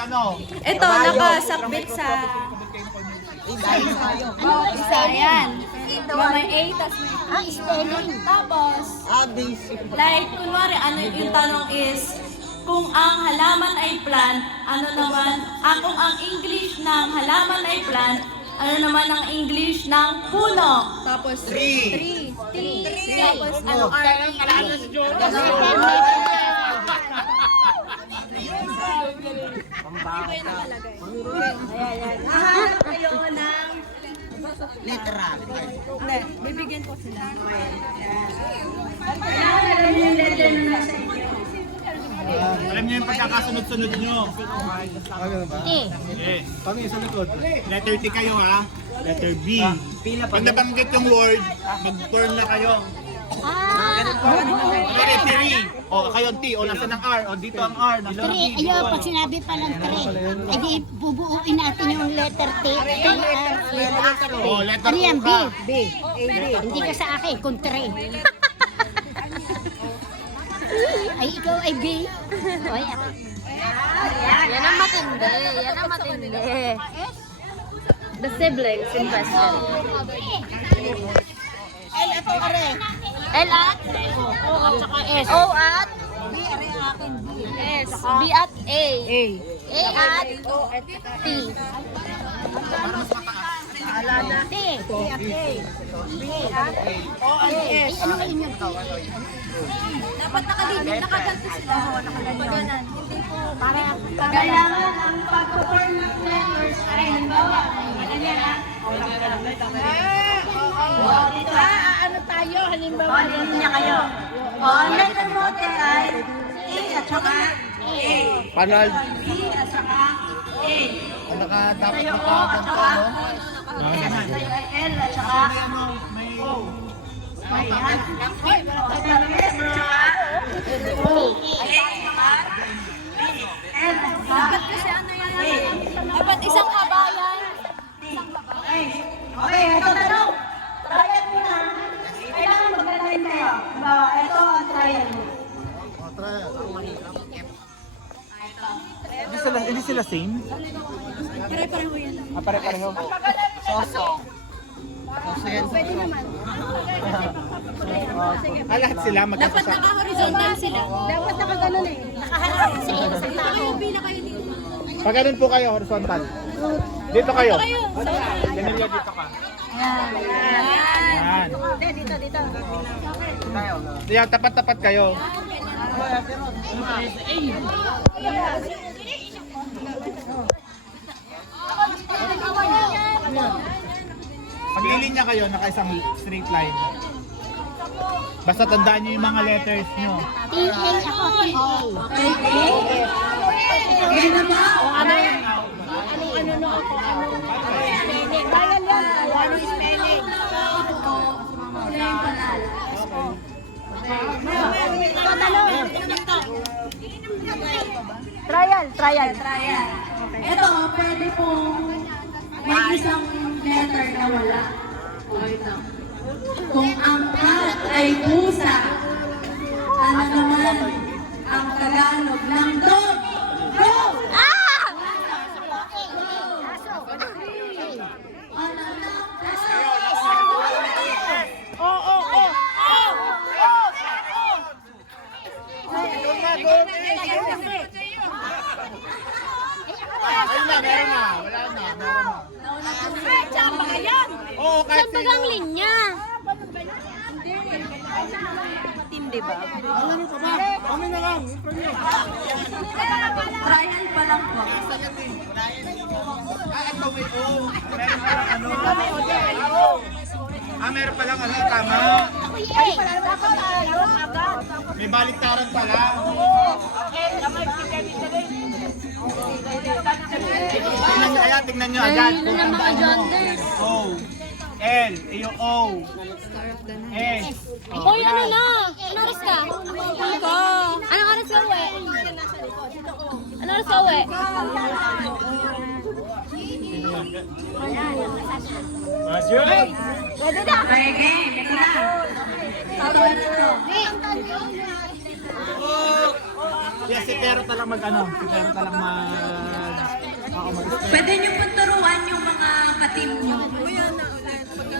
ano? Ito, nakasakbit sa... Isa, yan. Diba may A, tas may spelling. Tapos, like, kunwari, ano yung tanong is, kung ang halaman ay plant, ano naman, kung ang English ng halaman ay plant, ano naman ang English ng puno? Tapos, tree. Tapos, ano, hahanap kayo ng Letra. hindi, bibigyan ko sila. Kailangan alam niyo yung letter na nasa inyo. Alam niyo yung pagkakasunod-sunod nyo. Eh. Yes. Paano yung sa likod? Letter T kayo ha. Letter B. Pag nabanggit yung word, mag-turn na kayo. Okay, T. O, kayo T. O, nasa ng R. O, dito ang R. Nasa ng E. Ayun, pag sinabi pa ng 3, edi bubuuin natin yung letter T. O, letter Ano yan, O B? ka. Hindi ka sa akin, kung 3. Ay, ikaw ay B. Oy, ako. Yan ang matindi. Yan ang matindi. The siblings in question. L at L at? O at saka S. O at? B, are ang akin, B. S. B at A. A at? T. T. T at A. B at O at S. Ano kayo niyo? Dapat nakaganto sila. Nakaganyan. Hindi po. Kailangan ang pag-form ng letters ay halimbawa. Ganyan ha. Dito ha. Ano tayo? Halimbawa, Dito niya kayo. Ang letter mo ay A at saka A. Panal. B at saka A. Dapat Tayo O at saka tayo ay L at saka O. Ayan. Tayo S at saka O. L. Dapat kasi ano yan? Dapat isang kabayan. Okay, ito tanong. Trial muna. Kailangan magdadahin tayo. Ito ang trial mo. Hindi sila same? Pare-pareho yan. Pare-pareho. Pwede naman. Lahat sila Dapat magkasama. naka-horizontal sila. Dapat naka-ganon eh. nakaharap sa iyo. Dito kayo, bila kayo dito. Pag ganun po kayo, horizontal. Dito kayo. Dito kayo. Ganilya dito ka. Yan. Yan. Dito. Yan, tapat-tapat kayo. Pag lilinya kayo, naka-isang straight line. Basta tandaan nyo yung mga letters nyo. T-A ako, T-A. Yan na ba? Ano no ako? Spelling. Bayan yan. Ano spelling? Trial. Ito, pwede pong may isang letter na wala. O ito. Kung ang cat ay pusa, ano naman ang Tagalog ng dog? Go! Ano na? Ayun na, meron na. Wala na, meron na. Oo, kahit Saan bagang linya? Trial pa lang po. Ito may O. Meron palang ano. Meron palang ano, tama. May baliktaran pala. Tingnan nyo agad. Kung tandaan nyo. O. L. Yung O. S. Hoy, ano na? Ano oras ka? Anong oras ka uwi? Anong oras ka uwi? Pwede na. Okay, game. Ito na. Tatawa na to. Yes, si Pero talang mag ano. Si Pero talang mag mag-stretch. Pwede niyo po